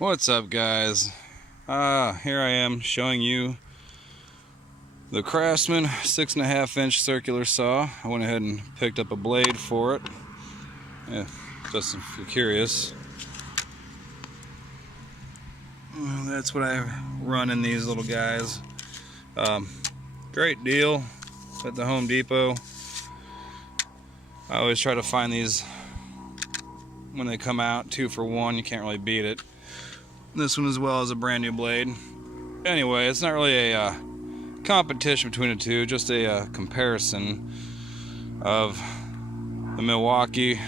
What's up, guys? Here I am showing you the Craftsman 6.5-inch circular saw. I went ahead and picked up a blade for it. Yeah, just if you're curious. That's what I run in these little guys. Great deal at the Home Depot. I always try to find these when they come out, 2 for 1. You can't really beat it. This one as well as a brand new blade. Anyway, it's not really a competition between the two, just a comparison of the Milwaukee.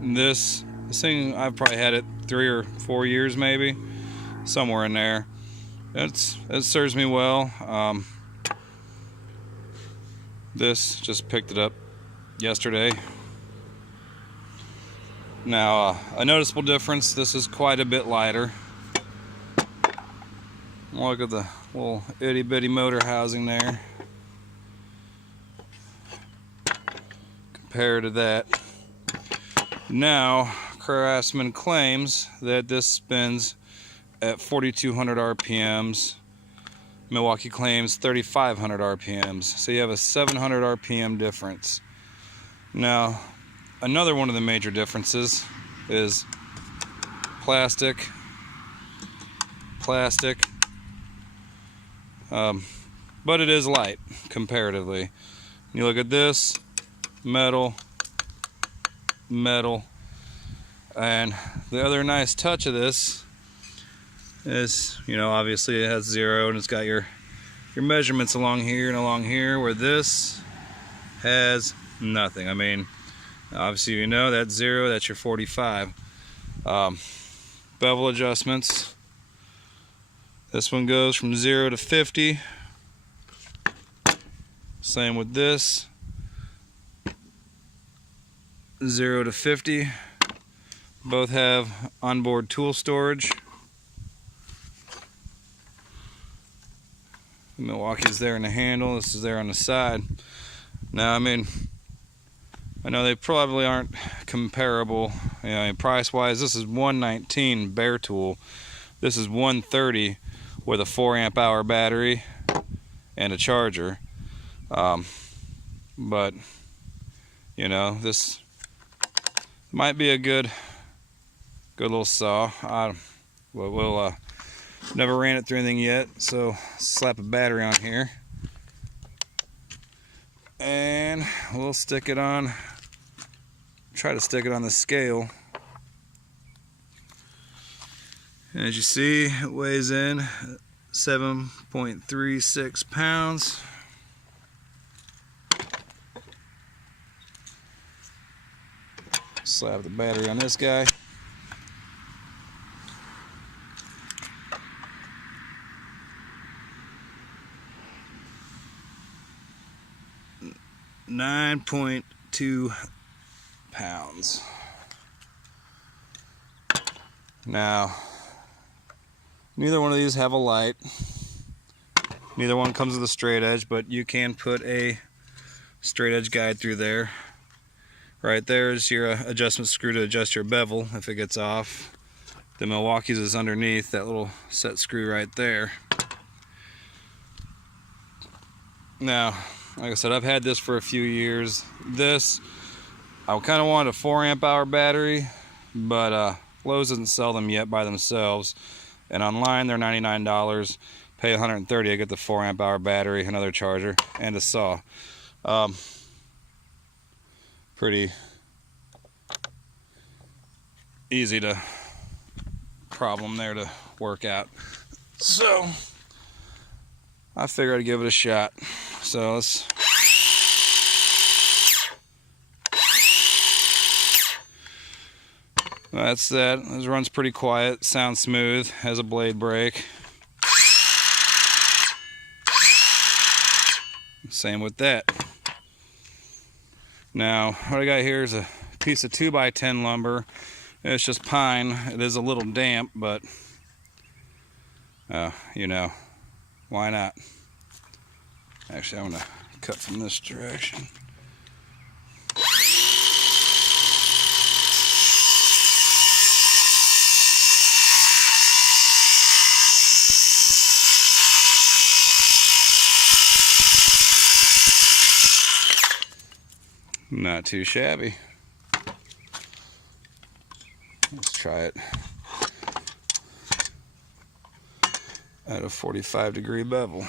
This thing, I've probably had it 3 or 4 years maybe, somewhere in there. It serves me well. This, just picked it up yesterday. Now, a noticeable difference, this is quite a bit lighter. Look at the little itty bitty motor housing there compared to that. Now, Craftsman claims that this spins at 4,200 RPMs. Milwaukee claims 3,500 RPMs. So you have a 700 RPM difference. Now, another one of the major differences is plastic. But it is light comparatively. You look at this, metal, and the other nice touch of this is, obviously it has 0 and it's got your measurements along here and along here, where this has nothing. I mean, obviously that's 0, that's your 45. Bevel adjustments. This one goes from 0 to 50. Same with this. 0 to 50. Both have onboard tool storage. The Milwaukee's there in the handle. This is there on the side. Now, I know they probably aren't comparable. Price-wise, this is $119 bare tool. This is $130 with a 4-amp-hour battery and a charger. But this might be a good little saw. We'll never ran it through anything yet, so slap a battery on here and we'll stick it on. Try to stick it on the scale. And as you see, it weighs in 7.36 pounds. Slap the battery on this guy. .2 pounds. Now, neither one of these have a light. Neither one comes with a straight edge, but you can put a straight edge guide through there. Right there is your adjustment screw to adjust your bevel if it gets off. The Milwaukee's is underneath that little set screw right there. Now, like I said, I've had this for a few years. This, I kind of wanted a 4-amp-hour battery, but Lowe's doesn't sell them yet by themselves. And online, they're $99. Pay $130, I get the 4-amp-hour battery, another charger, and a saw. Pretty easy problem there to work out. So I figured I'd give it a shot. So that's that. This runs pretty quiet, sounds smooth, has a blade brake. Same with that. Now, what I got here is a piece of 2x10 lumber. It's just pine. It is a little damp, but why not? Actually, I'm gonna cut from this direction. Not too shabby. Let's try it at a 45-degree bevel.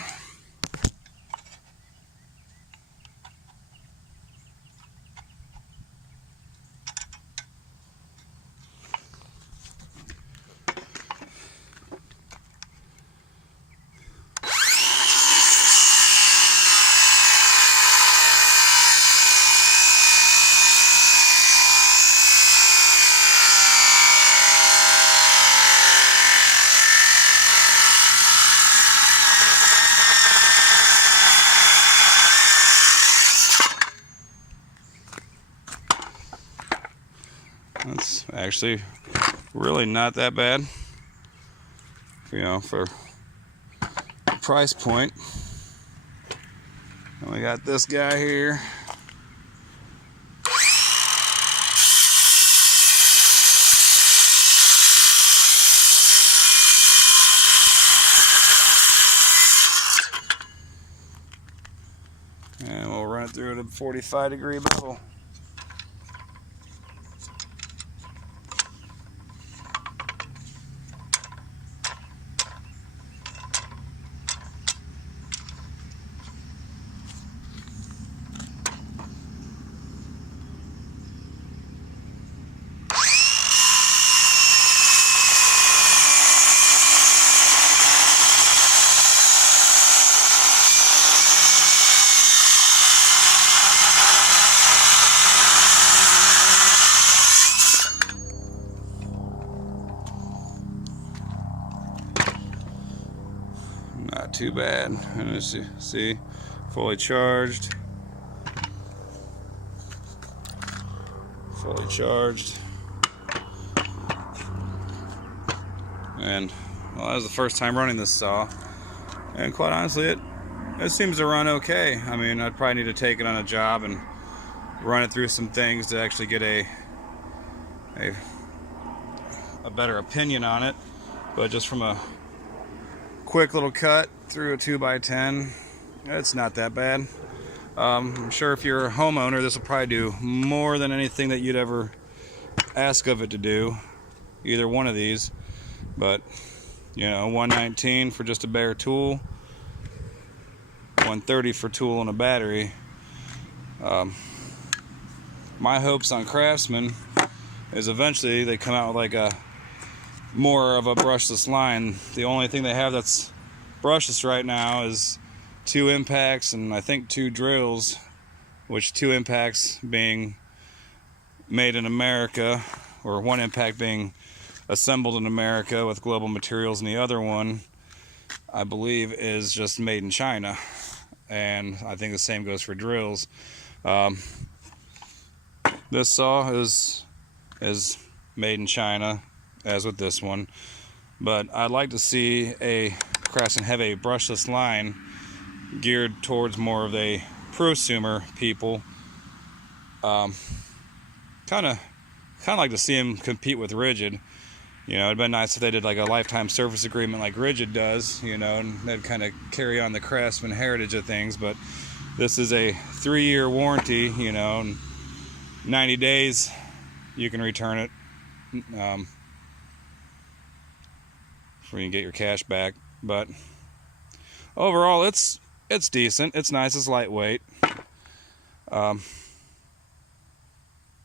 That's actually really not that bad, you know, for the price point. And we got this guy here. And we'll run it through at a 45-degree bevel. Not too bad. And as you see, fully charged. Fully charged. And well, that was the first time running this saw. And quite honestly, it seems to run okay. I mean, I'd probably need to take it on a job and run it through some things to actually get a better opinion on it. But just from a quick little cut through a 2x10, it's not that bad. I'm sure if you're a homeowner, this will probably do more than anything that you'd ever ask of it to do, either one of these. But you know, $119 for just a bare tool, $130 for tool and a battery. My hopes on Craftsman is eventually they come out with like a more of a brushless line. The only thing they have that's brushless right now is 2 impacts and I think 2 drills, which 2 impacts being made in America, or 1 impact being assembled in America with global materials, and the other one I believe is just made in China. And I think the same goes for drills. This saw is made in China, as with this one, but I'd like to see a Craftsman have a brushless line geared towards more of a prosumer people. Kind of like to see him compete with Rigid. You know, it'd been nice if they did like a lifetime service agreement like Rigid does, you know, and they'd kind of carry on the Craftsman heritage of things. But this is a 3-year warranty, you know, and 90 days you can return it. Before you can get your cash back. But overall, it's decent. It's nice. It's lightweight.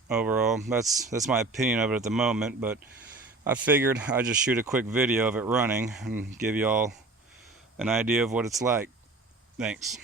Overall, that's my opinion of it at the moment. But I figured I'd just shoot a quick video of it running and give you all an idea of what it's like. Thanks.